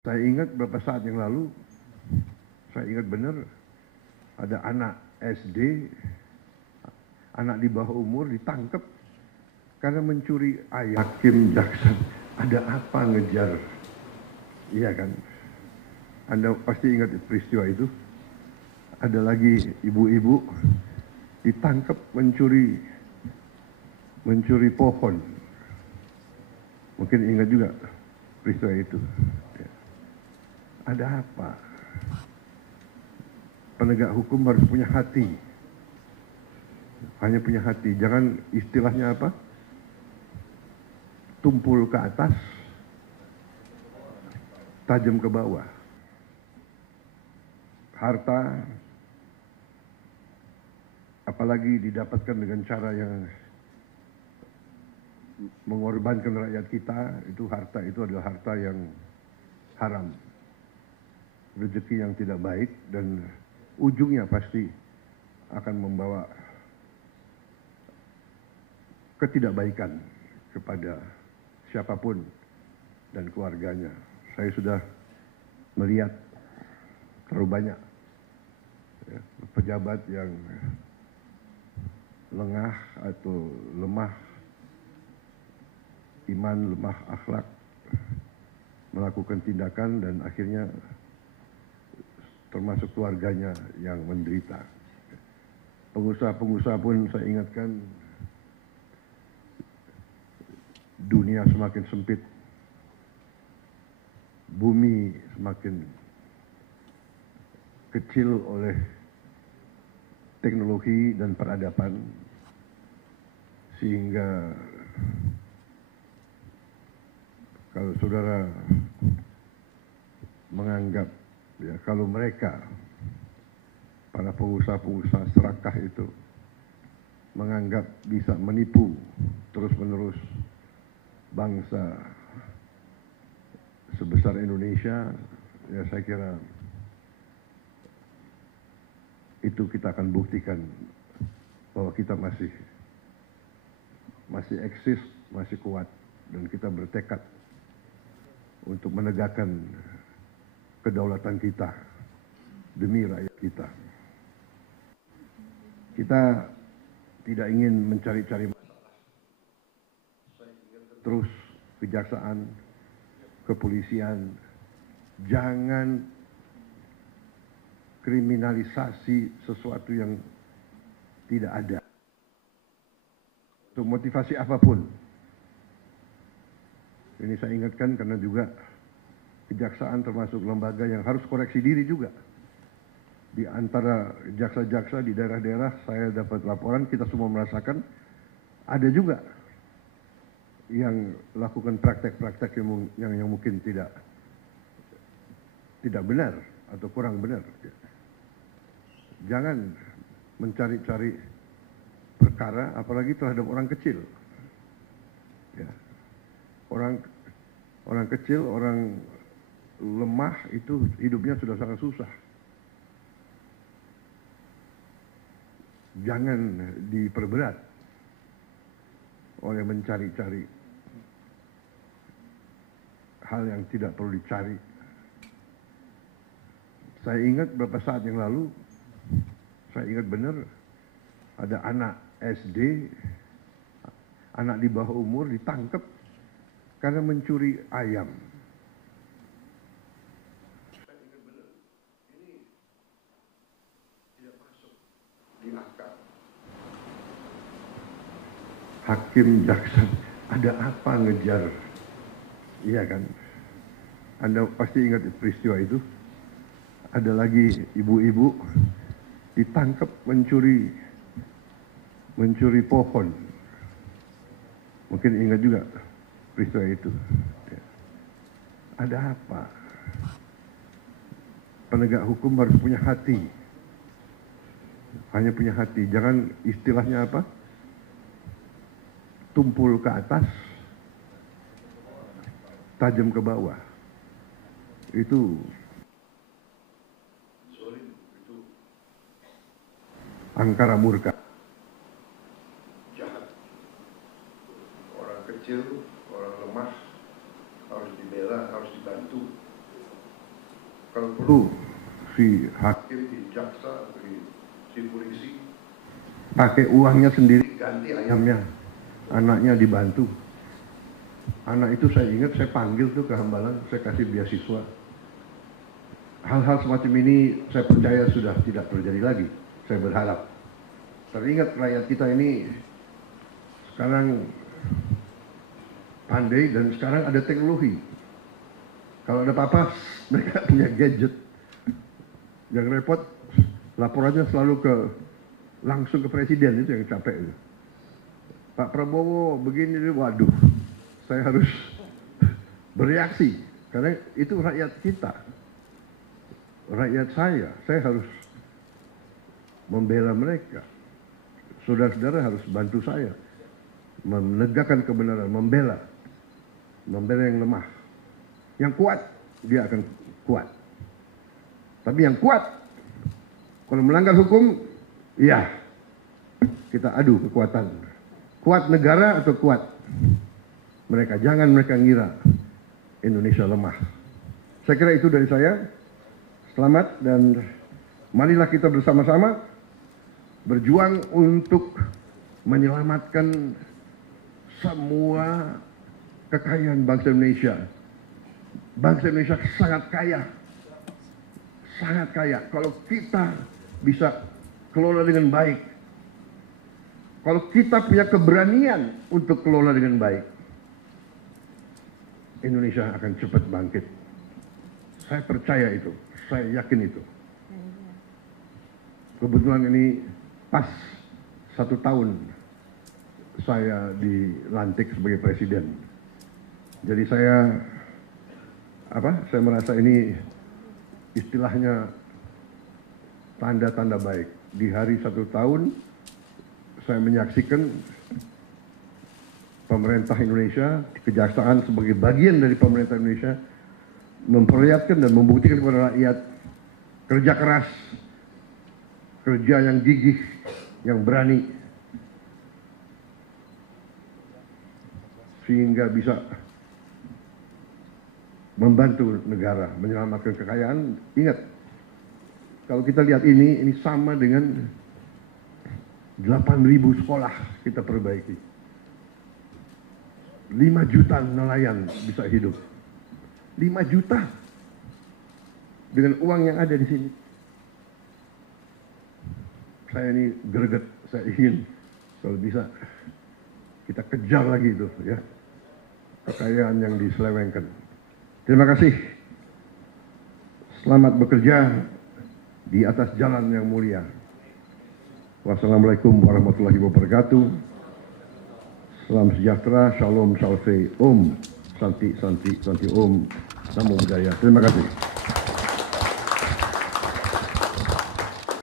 Saya ingat beberapa saat yang lalu, saya ingat benar ada anak SD, anak di bawah umur ditangkap karena mencuri ayam. Hakim jaksa, ada apa ngejar? Iya kan? Anda pasti ingat peristiwa itu. Ada lagi ibu-ibu ditangkap mencuri pohon. Mungkin ingat juga peristiwa itu. Ada apa? Penegak hukum harus punya hati. Hanya punya hati. Jangan istilahnya apa? Tumpul ke atas, tajam ke bawah. Harta, apalagi didapatkan dengan cara yang mengorbankan rakyat kita, itu harta itu adalah harta yang haram. Rezeki yang tidak baik dan ujungnya pasti akan membawa ketidakbaikan kepada siapapun dan keluarganya. Saya sudah melihat terlalu banyak pejabat yang lengah atau lemah iman, lemah akhlak, melakukan tindakan dan akhirnya termasuk keluarganya yang menderita. Pengusaha-pengusaha pun saya ingatkan, dunia semakin sempit, bumi semakin kecil oleh teknologi dan peradaban, sehingga kalau saudara menganggap ya kalau mereka para pengusaha-pengusaha serakah itu menganggap bisa menipu terus-menerus bangsa sebesar Indonesia, ya saya kira itu kita akan buktikan bahwa kita masih eksis, masih kuat, dan kita bertekad untuk menegakkan kedaulatan kita demi rakyat kita. Kita tidak ingin mencari-cari masalah. Terus kejaksaan, kepolisian, jangan kriminalisasi sesuatu yang tidak ada. Untuk motivasi apapun. Ini saya ingatkan karena juga kejaksaan termasuk lembaga yang harus koreksi diri juga. Di antara jaksa-jaksa di daerah-daerah saya dapat laporan, kita semua merasakan ada juga yang lakukan praktek-praktek yang mungkin tidak benar atau kurang benar. Jangan mencari-cari perkara, apalagi terhadap orang kecil. Ya. Orang kecil, orang lemah itu hidupnya sudah sangat susah. Jangan diperberat oleh mencari-cari hal yang tidak perlu dicari. Saya ingat beberapa saat yang lalu, saya ingat benar ada anak SD, anak di bawah umur ditangkap karena mencuri ayam. Saya ingat benar, ini tidak masuk di akal. Hakim jaksa, ada apa ngejar? Iya kan? Anda pasti ingat peristiwa itu. Ada lagi ibu-ibu ditangkap mencuri pohon. Mungkin ingat juga peristiwa itu. Ada apa? Penegak hukum harus punya hati. Hanya punya hati. Jangan istilahnya apa? Tumpul ke atas, tajam ke bawah. Itu angkara murka. Jahat. Orang kecil, orang lemah harus dibela, harus dibantu. kalau perlu si hakim, si jaksa, si polisi pakai uangnya sendiri ganti ayamnya, anaknya dibantu. Anak itu saya ingat saya panggil tuh ke Hambalang, saya kasih beasiswa. Hal-hal semacam ini saya percaya sudah tidak terjadi lagi, saya berharap. Teringat rakyat kita ini sekarang pandai dan sekarang ada teknologi. Kalau ada apa-apa, mereka punya gadget. Yang repot, laporannya selalu langsung ke presiden, itu yang capek. Itu. Pak Prabowo begini, waduh, saya harus bereaksi. Karena itu rakyat kita, rakyat saya harus membela mereka. Saudara-saudara harus bantu saya, menegakkan kebenaran, membela yang lemah. Yang kuat, dia akan kuat. Tapi yang kuat, kalau melanggar hukum, ya kita adu kekuatan. Kuat negara atau kuat mereka. Jangan mereka ngira Indonesia lemah. Saya kira itu dari saya. Selamat dan marilah kita bersama-sama berjuang untuk menyelamatkan semua kekayaan bangsa Indonesia. Bangsa Indonesia sangat kaya. Sangat kaya. Kalau kita bisa kelola dengan baik. Kalau kita punya keberanian untuk kelola dengan baik. Indonesia akan cepat bangkit. Saya percaya itu. Saya yakin itu. Kebetulan ini pas 1 tahun saya dilantik sebagai presiden. Jadi saya merasa ini istilahnya tanda-tanda baik. Di hari 1 tahun saya menyaksikan pemerintah Indonesia, kejaksaan sebagai bagian dari pemerintah Indonesia memperlihatkan dan membuktikan kepada rakyat kerja keras, kerja yang gigih, yang berani, sehingga bisa membantu negara, menyelamatkan kekayaan. Ingat, kalau kita lihat ini sama dengan 8.000 sekolah kita perbaiki. 5 juta nelayan bisa hidup. 5 juta dengan uang yang ada di sini. Saya ini greget, saya ingin kalau bisa kita kejar lagi itu ya, kekayaan yang diselewengkan. Terima kasih. Selamat bekerja di atas jalan yang mulia. Wassalamualaikum warahmatullahi wabarakatuh. Salam sejahtera, shalom, salve, om, santi, santi, santi, om, namo buddhaya. Terima kasih.